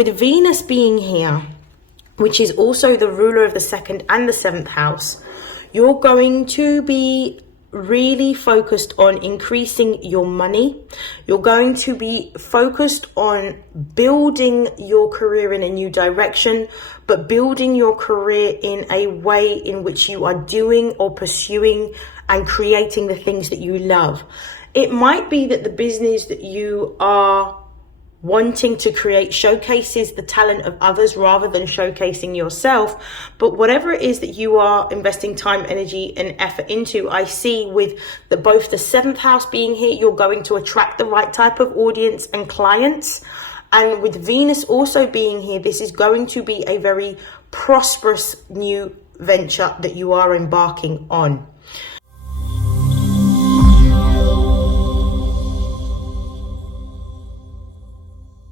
With Venus being here, which is also the ruler of the 2nd and the 7th house, you're going to be really focused on increasing your money. You're going to be focused on building your career in a new direction, but building your career in a way in which you are doing or pursuing and creating the things that you love. It might be that the business that you are wanting to create showcases the talent of others rather than showcasing yourself. But whatever it is that you are investing time, energy, and effort into, I see with both the 7th house being here, you're going to attract the right type of audience and clients. And with Venus also being here, this is going to be a very prosperous new venture that you are embarking on.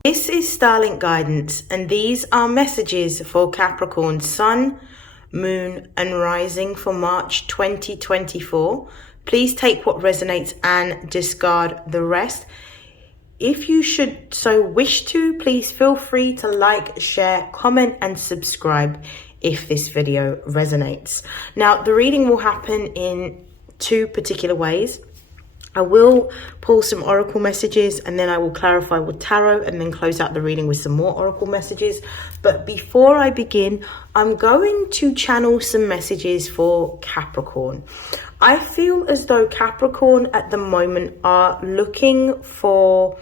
This is StarLink guidance, and these are messages for Capricorn Sun, Moon, and Rising for March 2024. Please take what resonates and discard the rest. If you should so wish to, please feel free to like, share, comment, and subscribe if this video resonates. Now, the reading will happen in 2 particular ways. I will pull some oracle messages, and then I will clarify with tarot, and then close out the reading with some more oracle messages. But before I begin, I'm going to channel some messages for Capricorn. I feel as though Capricorn at the moment are looking for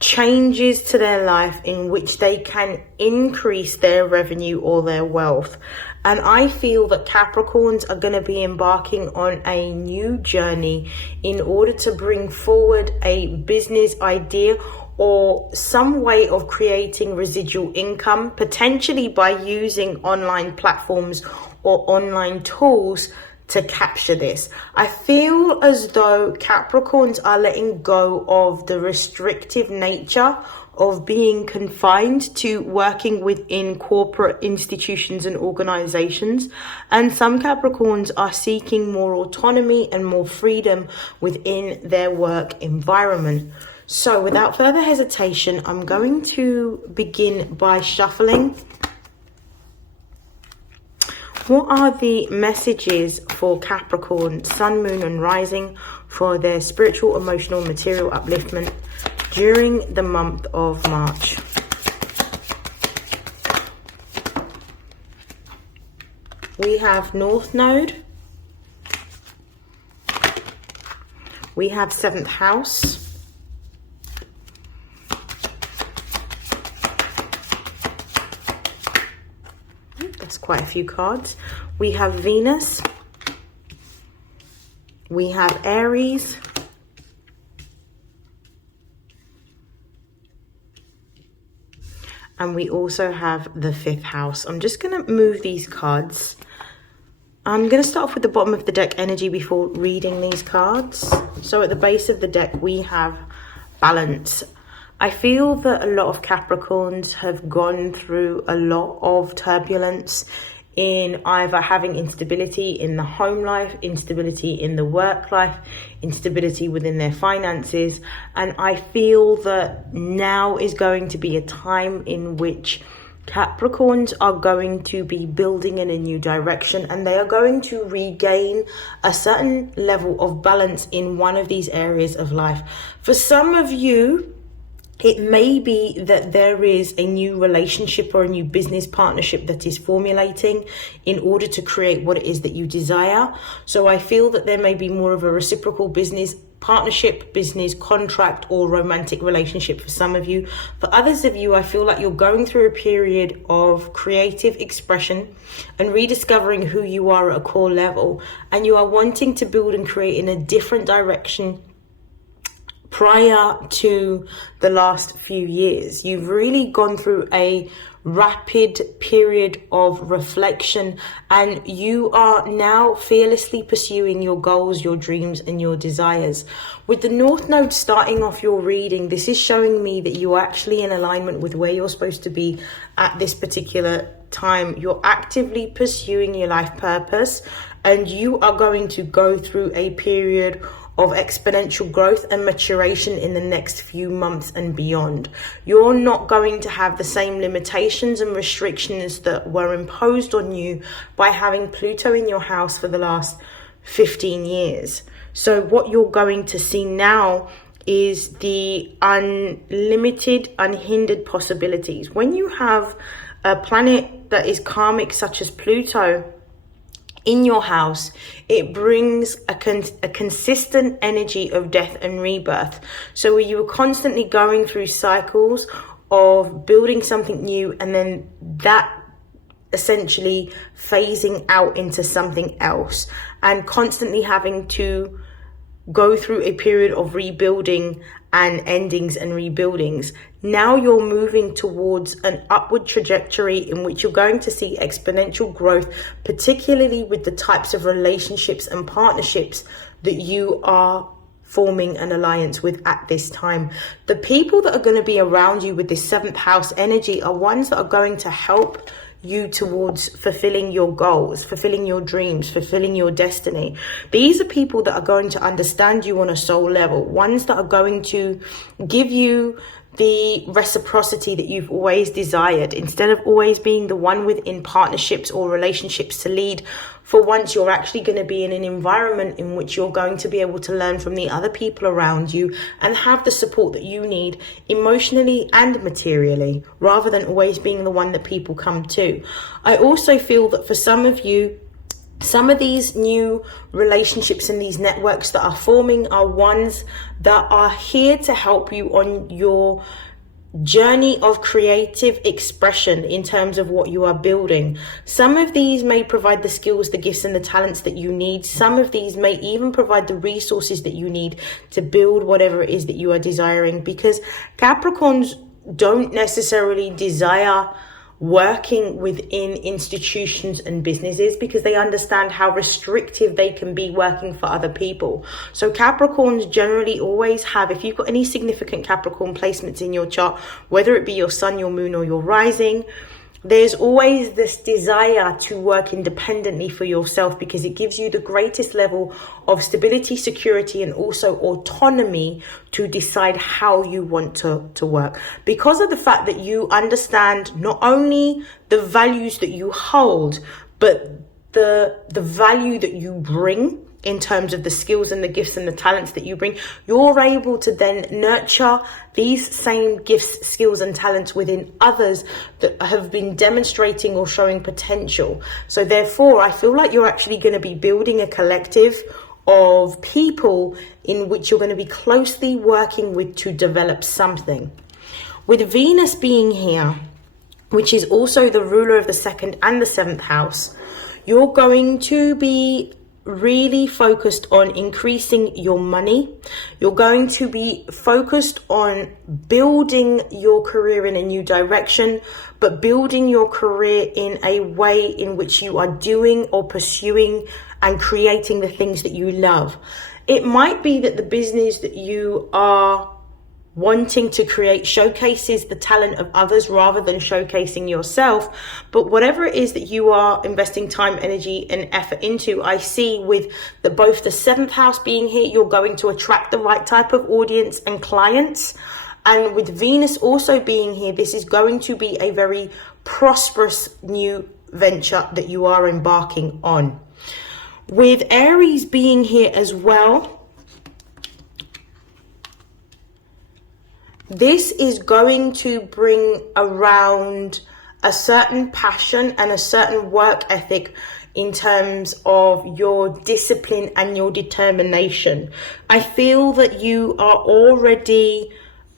changes to their life in which they can increase their revenue or their wealth. And I feel that Capricorns are going to be embarking on a new journey in order to bring forward a business idea or some way of creating residual income, potentially by using online platforms or online tools to capture this. I feel as though Capricorns are letting go of the restrictive nature of being confined to working within corporate institutions and organizations, and some Capricorns are seeking more autonomy and more freedom within their work environment. So without further hesitation, I'm going to begin by shuffling. What are the messages for Capricorn, Sun, Moon, and Rising for their spiritual, emotional, material upliftment during the month of March? We have North Node. We have 7th house. That's quite a few cards. We have Venus. We have Aries. And we also have the 5th house. I'm just going to move these cards. I'm going to start off with the bottom of the deck energy before reading these cards. So at the base of the deck, we have balance. I feel that a lot of Capricorns have gone through a lot of turbulence in either having instability in the home life, instability in the work life, instability within their finances. And I feel that now is going to be a time in which Capricorns are going to be building in a new direction, and they are going to regain a certain level of balance in one of these areas of life. For some of you, it may be that there is a new relationship or a new business partnership that is formulating in order to create what it is that you desire. So I feel that there may be more of a reciprocal business partnership, business contract, or romantic relationship for some of you. For others of you, I feel like you're going through a period of creative expression and rediscovering who you are at a core level, and you are wanting to build and create in a different direction prior to the last few years. You've really gone through a rapid period of reflection, and you are now fearlessly pursuing your goals, your dreams, and your desires. With the North Node starting off your reading, this is showing me that you are actually in alignment with where you're supposed to be at this particular time. You're actively pursuing your life purpose, and you are going to go through a period of exponential growth and maturation in the next few months and beyond. You're not going to have the same limitations and restrictions that were imposed on you by having Pluto in your house for the last 15 years. So what you're going to see now is the unlimited, unhindered possibilities. When you have a planet that is karmic, such as Pluto, in your house, it brings a consistent energy of death and rebirth. So where you are constantly going through cycles of building something new and then that essentially phasing out into something else, and constantly having to go through a period of rebuilding and endings and rebuildings. Now you're moving towards an upward trajectory in which you're going to see exponential growth, particularly with the types of relationships and partnerships that you are forming an alliance with at this time. The people that are going to be around you with this 7th house energy are ones that are going to help you towards fulfilling your goals, fulfilling your dreams, fulfilling your destiny. These are people that are going to understand you on a soul level, ones that are going to give you the reciprocity that you've always desired. Instead of always being the one within partnerships or relationships to lead, for once you're actually going to be in an environment in which you're going to be able to learn from the other people around you and have the support that you need emotionally and materially, rather than always being the one that people come to. I also feel that for some of you, some of these new relationships and these networks that are forming are ones that are here to help you on your journey of creative expression in terms of what you are building. Some of these may provide the skills, the gifts and the talents that you need. Some of these may even provide the resources that you need to build whatever it is that you are desiring, because Capricorns don't necessarily desire working within institutions and businesses because they understand how restrictive they can be working for other people. So Capricorns generally always have, if you've got any significant Capricorn placements in your chart, whether it be your sun, your moon or your rising, there's always this desire to work independently for yourself because it gives you the greatest level of stability, security, and also autonomy to decide how you want to work. Because of the fact that you understand not only the values that you hold, but the value that you bring in terms of the skills and the gifts and the talents that you bring, you're able to then nurture these same gifts, skills and talents within others that have been demonstrating or showing potential. So therefore, I feel like you're actually going to be building a collective of people in which you're going to be closely working with to develop something. With Venus being here, which is also the ruler of the 2nd and the 7th house, you're going to be really focused on increasing your money. You're going to be focused on building your career in a new direction, but building your career in a way in which you are doing or pursuing and creating the things that you love. It might be that the business that you are wanting to create showcases the talent of others rather than showcasing yourself. But whatever it is that you are investing time, energy and effort into, I see with both the 7th house being here, you're going to attract the right type of audience and clients. And with Venus also being here, this is going to be a very prosperous new venture that you are embarking on. With Aries being here as well, this is going to bring around a certain passion and a certain work ethic in terms of your discipline and your determination. I feel that you are already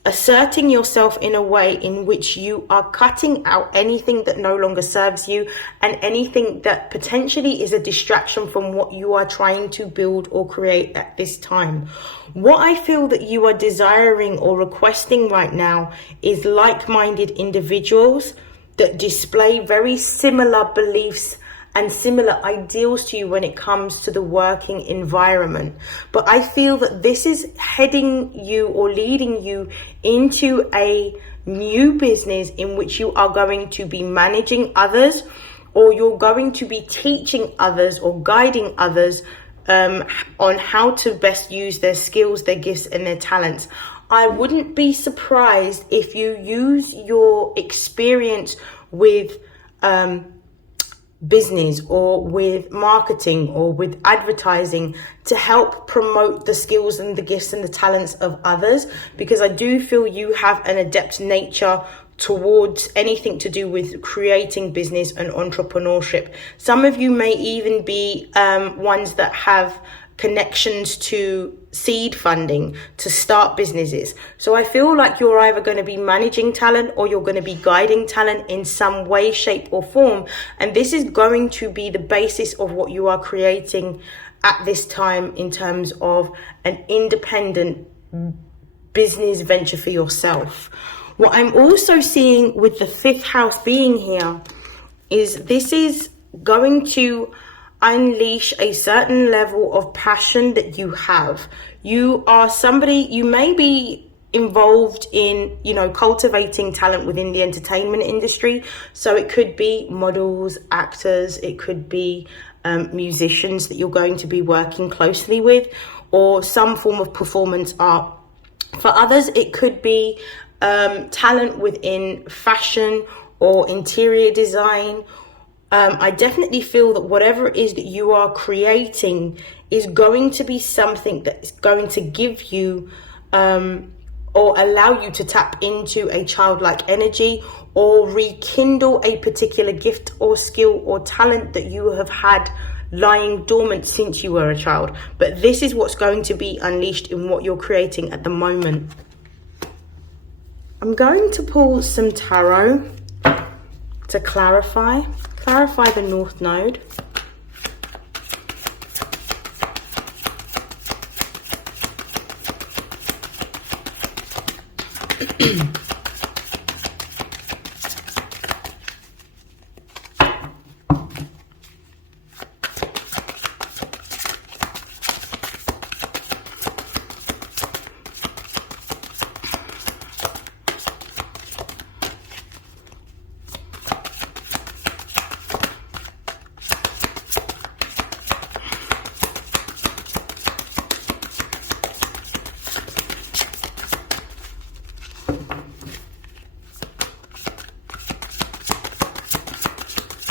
asserting yourself in a way in which you are cutting out anything that no longer serves you and anything that potentially is a distraction from what you are trying to build or create at this time. What I feel that you are desiring or requesting right now is like-minded individuals that display very similar beliefs and similar ideals to you when it comes to the working environment. But I feel that this is heading you or leading you into a new business in which you are going to be managing others, or you're going to be teaching others or guiding others on how to best use their skills, their gifts, and their talents. I wouldn't be surprised if you use your experience with business or with marketing or with advertising to help promote the skills and the gifts and the talents of others, because I do feel you have an adept nature towards anything to do with creating business and entrepreneurship. Some of you may even be ones that have connections to seed funding to start businesses. So I feel like you're either going to be managing talent or you're going to be guiding talent in some way, shape, or form. And this is going to be the basis of what you are creating at this time in terms of an independent business venture for yourself. What I'm also seeing with the 5th house being here is this is going to unleash a certain level of passion that you have. You are somebody, you may be involved in, cultivating talent within the entertainment industry. So it could be models, actors, it could be musicians that you're going to be working closely with, or some form of performance art. For others, it could be talent within fashion or interior design. I definitely feel that whatever it is that you are creating is going to be something that is going to give you or allow you to tap into a childlike energy or rekindle a particular gift or skill or talent that you have had lying dormant since you were a child. But this is what's going to be unleashed in what you're creating at the moment. I'm going to pull some tarot to clarify the North Node.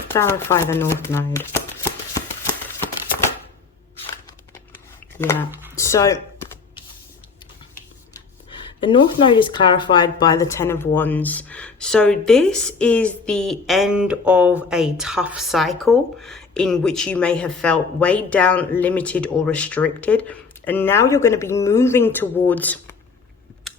Clarify the North Node. Yeah, so the North Node is clarified by the 10 of Wands. So this is the end of a tough cycle in which you may have felt weighed down, limited, or restricted. And now you're going to be moving towards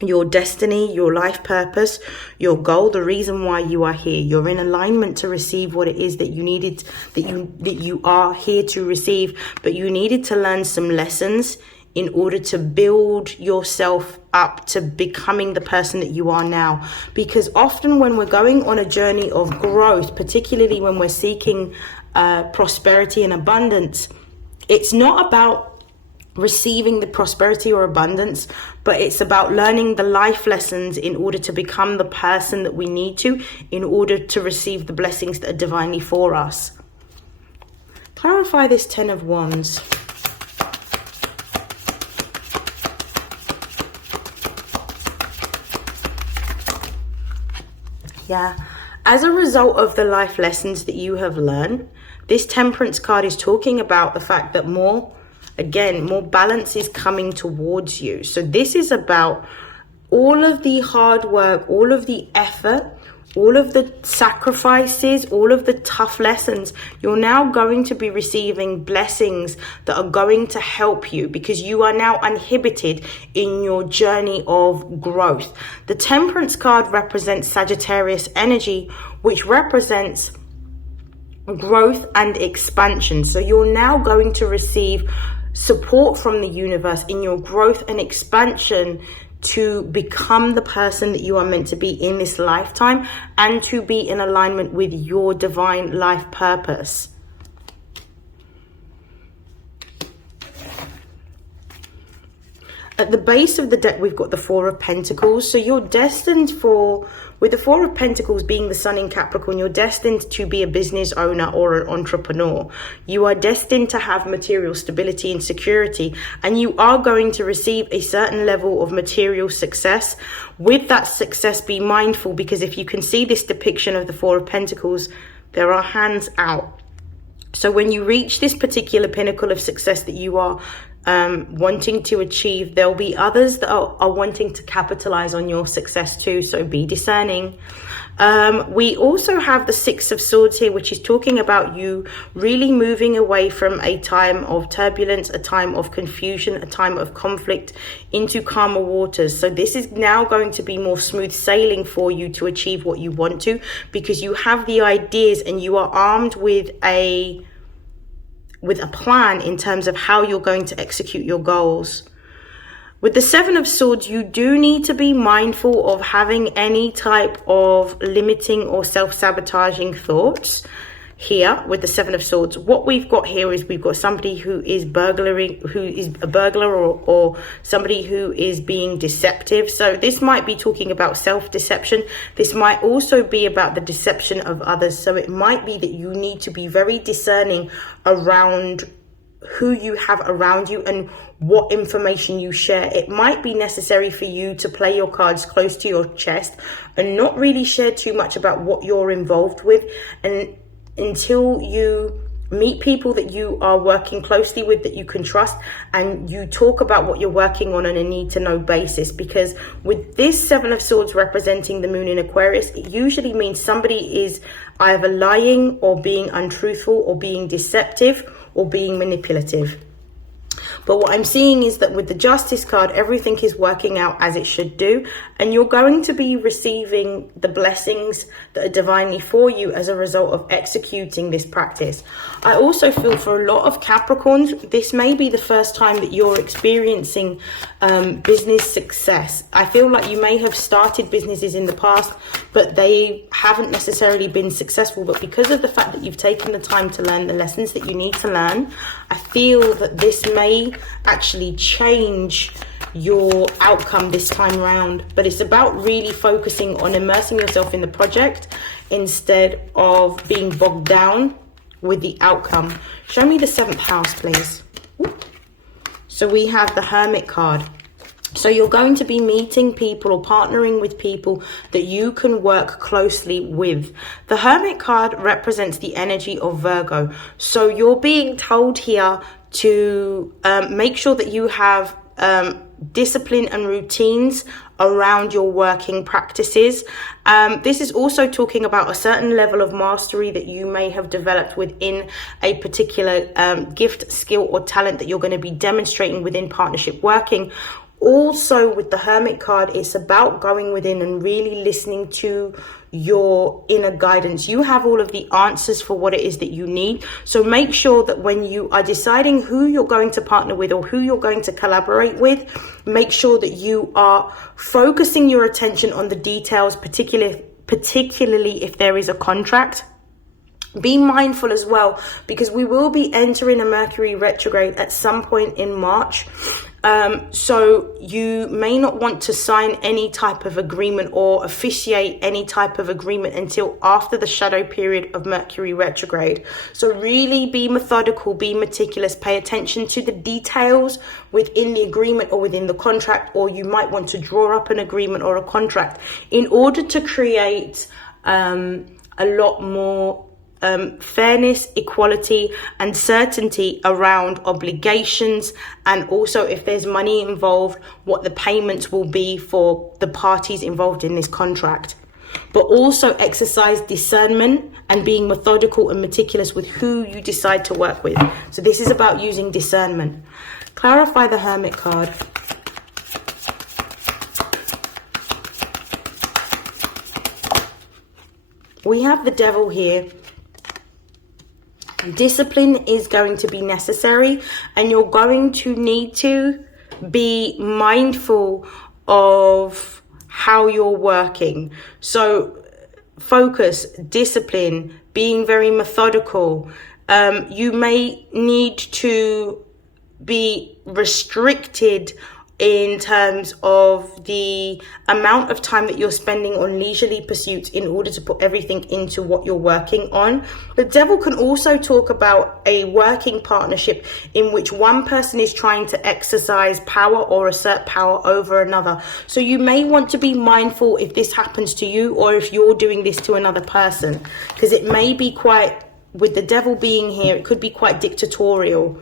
your destiny, your life purpose, your goal, the reason why you are here. You're in alignment to receive what it is that you needed, that you are here to receive, but you needed to learn some lessons in order to build yourself up to becoming the person that you are now. Because often when we're going on a journey of growth, particularly when we're seeking prosperity and abundance, it's not about receiving the prosperity or abundance, but it's about learning the life lessons in order to become the person that we need to in order to receive the blessings that are divinely for us. Clarify this 10 of Wands. Yeah, as a result of the life lessons that you have learned, this Temperance card is talking about the fact that more balance is coming towards you. So this is about all of the hard work, all of the effort, all of the sacrifices, all of the tough lessons. You're now going to be receiving blessings that are going to help you because you are now uninhibited in your journey of growth. The Temperance card represents Sagittarius energy, which represents growth and expansion. So you're now going to receive support from the universe in your growth and expansion to become the person that you are meant to be in this lifetime and to be in alignment with your divine life purpose. At the base of the deck, we've got the Four of Pentacles. So you're destined for, with the Four of Pentacles being the Sun in Capricorn, you're destined to be a business owner or an entrepreneur. You are destined to have material stability and security, and you are going to receive a certain level of material success. With that success, be mindful, because if you can see this depiction of the Four of Pentacles, there are hands out. So when you reach this particular pinnacle of success that you are wanting to achieve, there'll be others that are wanting to capitalize on your success too, so be discerning. We also have the Six of Swords here, which is talking about you really moving away from a time of turbulence, a time of confusion, a time of conflict, into calmer waters. So this is now going to be more smooth sailing for you to achieve what you want to, because you have the ideas and you are armed with a plan in terms of how you're going to execute your goals. With the Seven of Swords, you do need to be mindful of having any type of limiting or self-sabotaging thoughts. Here with the Seven of Swords, what we've got here is we've got somebody who is who is a burglar, or somebody who is being deceptive. So this might be talking about self-deception. This might also be about the deception of others. So it might be that you need to be very discerning around who you have around you and what information you share. It might be necessary for you to play your cards close to your chest and not really share too much about what you're involved with, and until you meet people that you are working closely with, that you can trust, and you talk about what you're working on a need to know basis. Because with this Seven of Swords representing the moon in Aquarius, it usually means somebody is either lying or being untruthful or being deceptive or being manipulative. But what I'm seeing is that with the Justice card, everything is working out as it should do, and you're going to be receiving the blessings that are divinely for you as a result of executing this practice. I also feel for a lot of Capricorns, this may be the first time that you're experiencing business success. I feel like you may have started businesses in the past, but they haven't necessarily been successful. But because of the fact that you've taken the time to learn the lessons that you need to learn, I feel that this may actually change your outcome this time around. But it's about really focusing on immersing yourself in the project instead of being bogged down with the outcome. Show me the 7th house, please. So we have the Hermit card. So you're going to be meeting people or partnering with people that you can work closely with. The Hermit card represents the energy of Virgo. So you're being told here to make sure that you have discipline and routines around your working practices. This is also talking about a certain level of mastery that you may have developed within a particular gift, skill, or talent that you're going to be demonstrating within partnership working. Also, with the Hermit card, it's about going within and really listening to your inner guidance. You have all of the answers for what it is that you need. So make sure that when you are deciding who you're going to partner with or who you're going to collaborate with, make sure that you are focusing your attention on the details, particularly if there is a contract. Be mindful as well, because we will be entering a Mercury retrograde at some point in March. So you may not want to sign any type of agreement or officiate any type of agreement until after the shadow period of Mercury retrograde. So really be methodical, be meticulous, pay attention to the details within the agreement or within the contract, or you might want to draw up an agreement or a contract in order to create a lot more fairness, equality, and certainty around obligations, and also if there's money involved, what the payments will be for the parties involved in this contract. But also exercise discernment and being methodical and meticulous with who you decide to work with. So this is about using discernment. Clarify the Hermit card. We have the Devil here. Discipline is going to be necessary, and you're going to need to be mindful of how you're working. So focus, discipline, being very methodical. You may need to be restricted in terms of the amount of time that you're spending on leisurely pursuits in order to put everything into what you're working on. The devil can also talk about a working partnership in which one person is trying to exercise power or assert power over another. So you may want to be mindful if this happens to you or if you're doing this to another person, because it may be quite, with the devil being here, it could be quite dictatorial.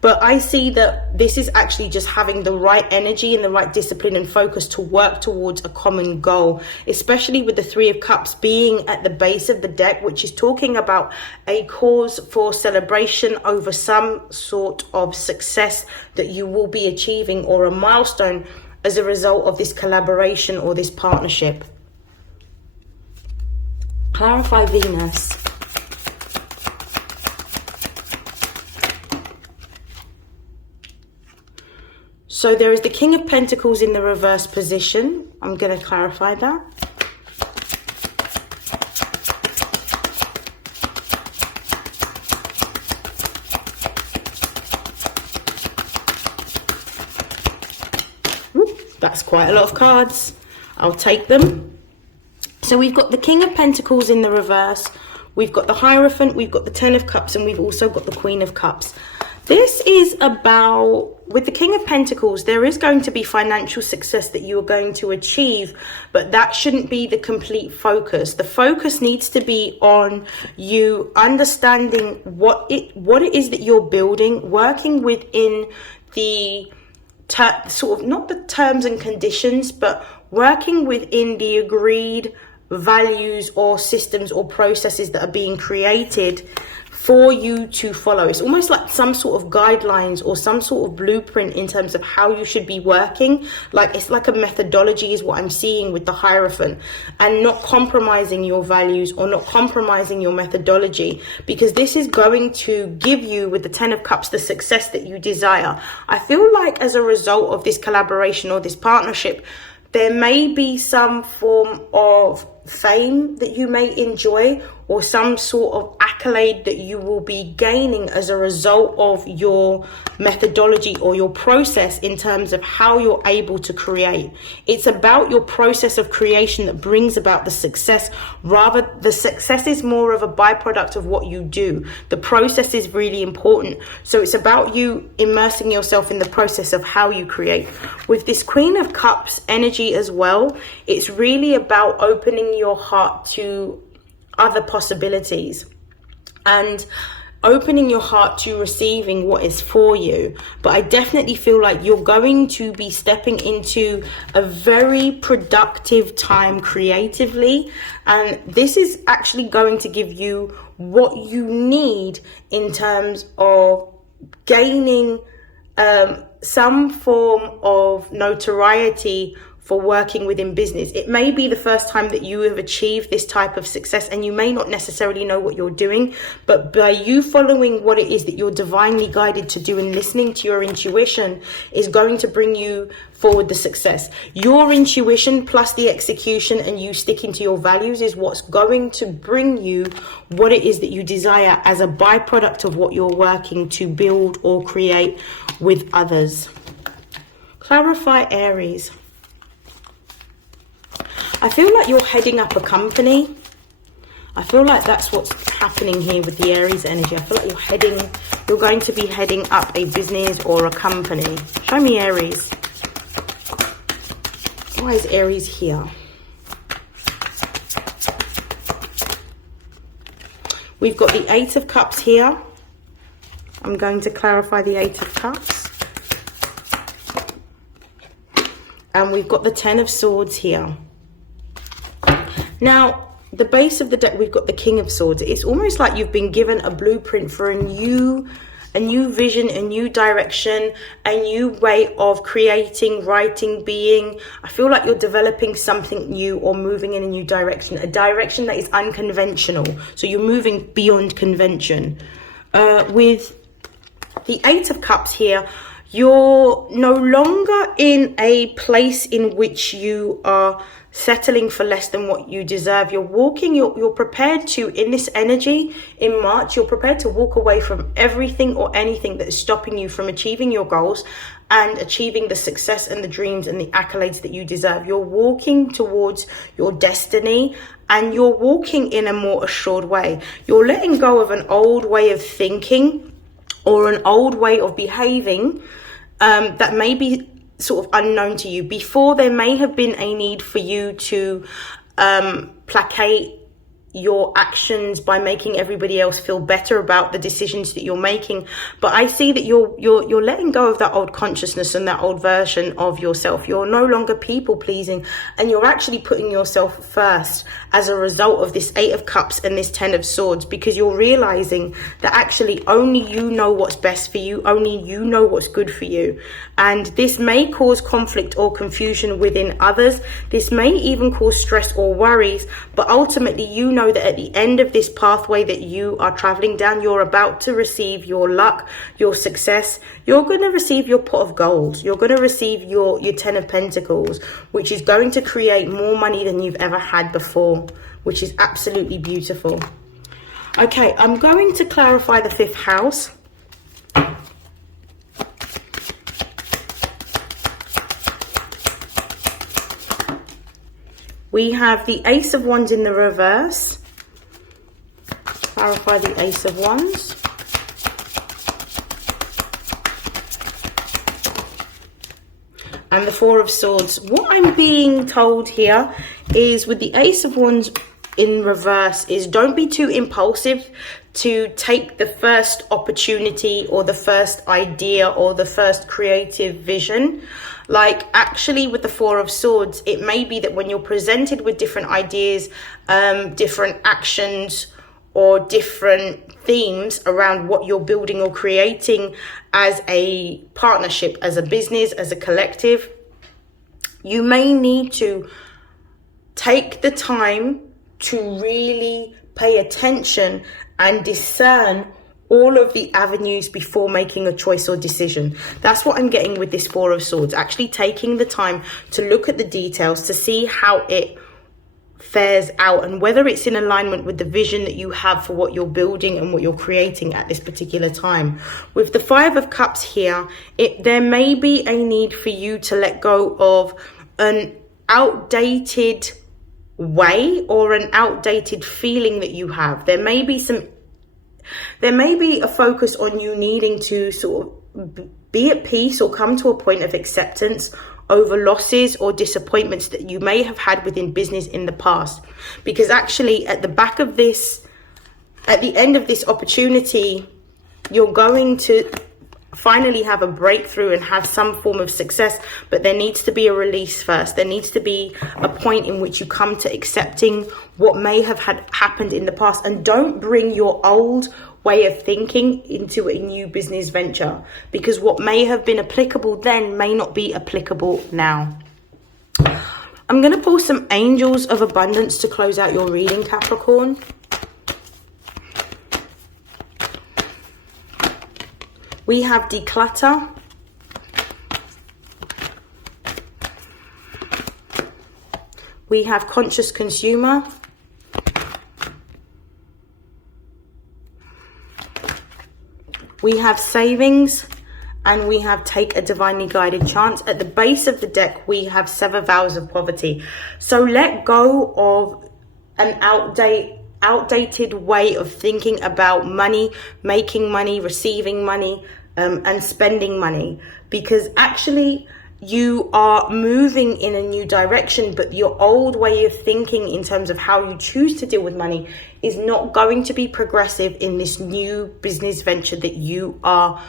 But I see that this is actually just having the right energy and the right discipline and focus to work towards a common goal, especially with the Three of Cups being at the base of the deck, which is talking about a cause for celebration over some sort of success that you will be achieving or a milestone as a result of this collaboration or this partnership. Clarify Venus. So there is the King of Pentacles in the reverse position. I'm going to clarify that. That's quite a lot of cards. I'll take them. So we've got the King of Pentacles in the reverse. We've got the Hierophant. We've got the Ten of Cups. And we've also got the Queen of Cups. This is about, with the King of Pentacles, there is going to be financial success that you are going to achieve, but that shouldn't be the complete focus. The focus needs to be on you understanding what it is that you're building, working within the sort of, not the terms and conditions, but working within the agreed values or systems or processes that are being created for you to follow. It's almost like some sort of guidelines or some sort of blueprint in terms of how you should be working. Like it's like a methodology is what I'm seeing with the Hierophant, and not compromising your values or not compromising your methodology, because this is going to give you, with the Ten of Cups, the success that you desire. I feel like as a result of this collaboration or this partnership, there may be some form of fame that you may enjoy, or some sort of accolade that you will be gaining as a result of your methodology or your process in terms of how you're able to create. It's about your process of creation that brings about the success. Rather, the success is more of a byproduct of what you do. The process is really important. So it's about you immersing yourself in the process of how you create. With this Queen of Cups energy as well, it's really about opening your heart to other possibilities and opening your heart to receiving what is for you. But I definitely feel like you're going to be stepping into a very productive time creatively, and this is actually going to give you what you need in terms of gaining some form of notoriety for working within business. It may be the first time that you have achieved this type of success, and you may not necessarily know what you're doing, but by you following what it is that you're divinely guided to do and listening to your intuition is going to bring you forward the success. Your intuition plus the execution and you sticking to your values is what's going to bring you what it is that you desire as a byproduct of what you're working to build or create with others. Clarify Aries. I feel like you're heading up a company. I feel like that's what's happening here with the Aries energy. I feel like you're going to be heading up a business or a company. Show me Aries. Why is Aries here? We've got the Eight of Cups here. I'm going to clarify the Eight of Cups. And we've got the Ten of Swords here. Now, the base of the deck, we've got the King of Swords. It's almost like you've been given a blueprint for a new vision, a new direction, a new way of creating, writing, being. I feel like you're developing something new or moving in a new direction, a direction that is unconventional. So you're moving beyond convention. With the Eight of Cups here, you're no longer in a place in which you are settling for less than what you deserve. You're prepared to, in this energy in March, you're prepared to walk away from everything or anything that is stopping you from achieving your goals and achieving the success and the dreams and the accolades that you deserve. You're walking towards your destiny, and you're walking in a more assured way. You're letting go of an old way of thinking or an old way of behaving that may be sort of unknown to you. Before, there may have been a need for you to placate your actions by making everybody else feel better about the decisions that you're making. But I see that you're letting go of that old consciousness and that old version of yourself. You're no longer people pleasing, and you're actually putting yourself first as a result of this 8 of Cups and this 10 of Swords, because you're realizing that actually only you know what's best for you, only you know what's good for you. And this may cause conflict or confusion within others. This may even cause stress or worries, but ultimately you know that at the end of this pathway that you are traveling down, you're about to receive your luck, your success. You're going to receive your pot of gold. You're going to receive your 10 of Pentacles, which is going to create more money than you've ever had before, which is absolutely beautiful. Okay, I'm going to clarify the 5th house. We have the Ace of Wands in the reverse. Clarify the Ace of Wands. And the 4 of Swords. What I'm being told here is, with the Ace of Wands in reverse, is don't be too impulsive to take the first opportunity or the first idea or the first creative vision. Like, actually, with the 4 of Swords, it may be that when you're presented with different ideas, different actions, or different themes around what you're building or creating as a partnership, as a business, as a collective, you may need to take the time to really pay attention and discern all of the avenues before making a choice or decision. That's what I'm getting with this 4 of Swords. Actually taking the time to look at the details to see how it fares out and whether it's in alignment with the vision that you have for what you're building and what you're creating at this particular time. With the 5 of Cups here, there may be a need for you to let go of an outdated way or an outdated feeling that you have. There may be a focus on you needing to sort of be at peace or come to a point of acceptance over losses or disappointments that you may have had within business in the past. Because actually at the back of this, at the end of this opportunity, you're going to finally have a breakthrough and have some form of success, but there needs to be a release first. There needs to be a point in which you come to accepting what may have happened in the past, and don't bring your old way of thinking into a new business venture, because what may have been applicable then may not be applicable now. I'm going to pull some angels of abundance to close out your reading, Capricorn. We have declutter. We have conscious consumer. We have savings, and we have take a divinely guided chance. At the base of the deck, we have 7 vows of poverty. So let go of an outdated way of thinking about money, making money, receiving money, and spending money, because actually you are moving in a new direction, but your old way of thinking in terms of how you choose to deal with money is not going to be progressive in this new business venture that you are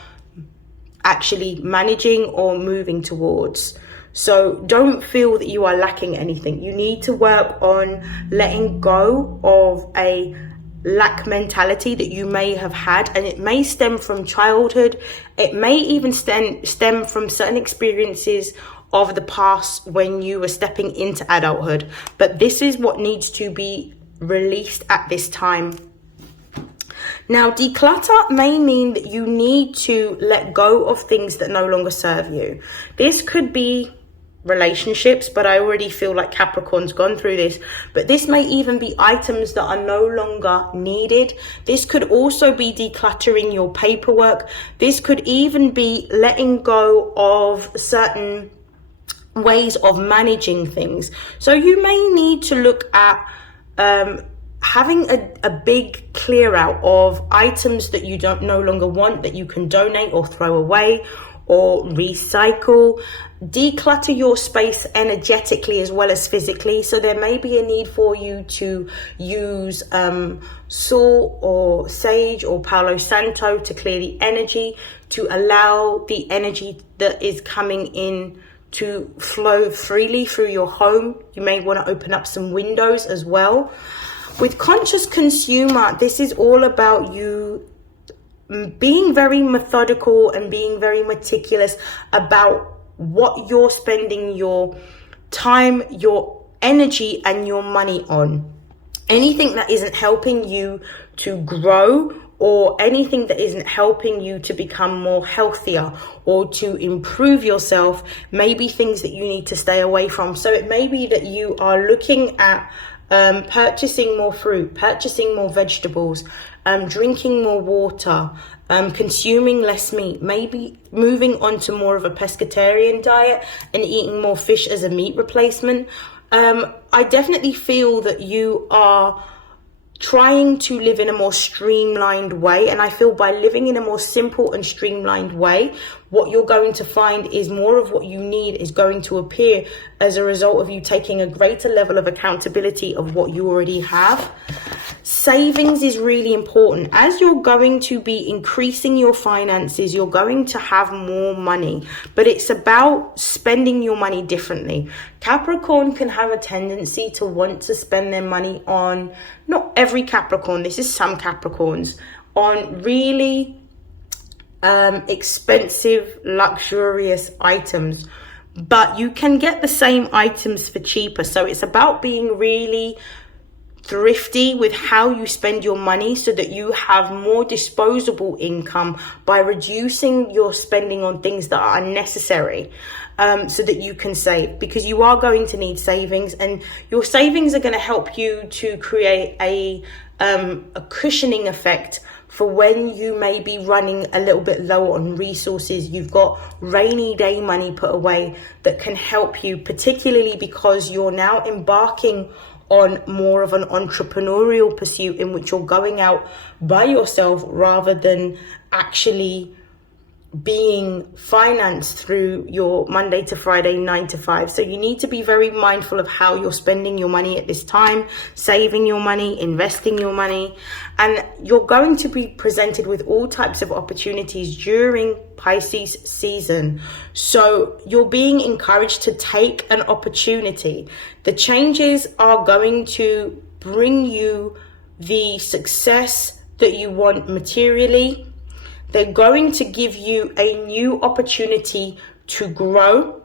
actually managing or moving towards. So don't feel that you are lacking anything. You need to work on letting go of a lack mentality that you may have had, and it may stem from childhood. It may even stem from certain experiences of the past when you were stepping into adulthood. But this is what needs to be released at this time. Now, declutter may mean that you need to let go of things that no longer serve you. This could be relationships, but I already feel like Capricorn's gone through this. But this may even be items that are no longer needed. This could also be decluttering your paperwork. This could even be letting go of certain ways of managing things. So you may need to look at having a big clear out of items that you don't no longer want, that you can donate or throw away or recycle. Declutter your space energetically as well as physically. So there may be a need for you to use salt or sage or Palo Santo to clear the energy, to allow the energy that is coming in to flow freely through your home. You may want to open up some windows as well. With conscious consumer, this is all about you being very methodical and being very meticulous about what you're spending your time, your energy, and your money on. Anything that isn't helping you to grow, or anything that isn't helping you to become more healthier or to improve yourself, may be things that you need to stay away from. So it may be that you are looking at purchasing more fruit, purchasing more vegetables, drinking more water, consuming less meat, maybe moving on to more of a pescatarian diet and eating more fish as a meat replacement. I definitely feel that you are trying to live in a more streamlined way, and I feel by living in a more simple and streamlined way, what you're going to find is more of what you need is going to appear as a result of you taking a greater level of accountability of what you already have. Savings is really important. As you're going to be increasing your finances, you're going to have more money, but it's about spending your money differently. Capricorn can have a tendency to want to spend their money on, not every Capricorn, this is some Capricorns, on really expensive, luxurious items. But you can get the same items for cheaper. So it's about being really thrifty with how you spend your money so that you have more disposable income by reducing your spending on things that are unnecessary, so that you can save, because you are going to need savings, and your savings are going to help you to create a cushioning effect for when you may be running a little bit low on resources. You've got rainy day money put away that can help you, particularly because you're now embarking on more of an entrepreneurial pursuit in which you're going out by yourself rather than actually being financed through your Monday to Friday 9 to 5. So you need to be very mindful of how you're spending your money at this time, saving your money, investing your money, and you're going to be presented with all types of opportunities during Pisces season. So you're being encouraged to take an opportunity. The changes are going to bring you the success that you want materially. They're going to give you a new opportunity to grow.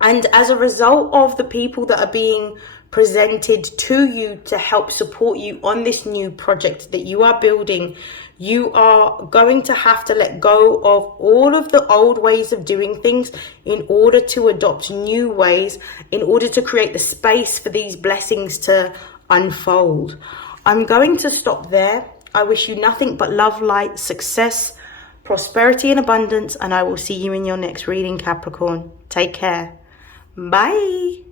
And as a result of the people that are being presented to you to help support you on this new project that you are building, you are going to have to let go of all of the old ways of doing things in order to adopt new ways, in order to create the space for these blessings to unfold. I'm going to stop there. I wish you nothing but love, light, success, prosperity and abundance, and I will see you in your next reading, Capricorn. Take care. Bye.